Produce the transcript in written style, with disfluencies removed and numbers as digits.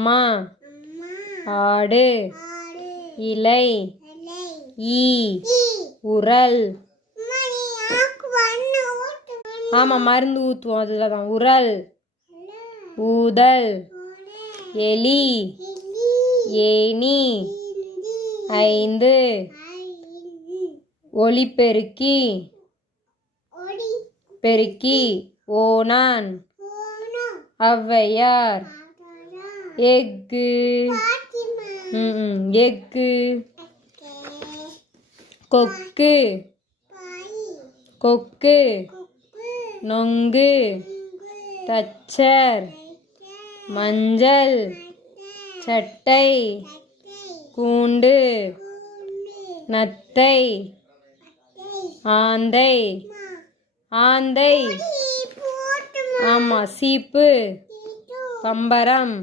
அம்மா ஆடு இலை ஈ உரல். ஆமாம், மருந்து ஊற்றுவோம், அதில் தான். உரல் ஊதல் எலி ஏனி 5 ஒலிபெருக்கி பெருக்கி ஓணான் ஔவையார் எஃகு எஃகு கொக்கு கொக்கு நொங்கு தச்சர் மஞ்சள் சட்டை கூண்டு நத்தை ஆந்தை ஆந்தை. ஆமாம், சீப்பு பம்பரம்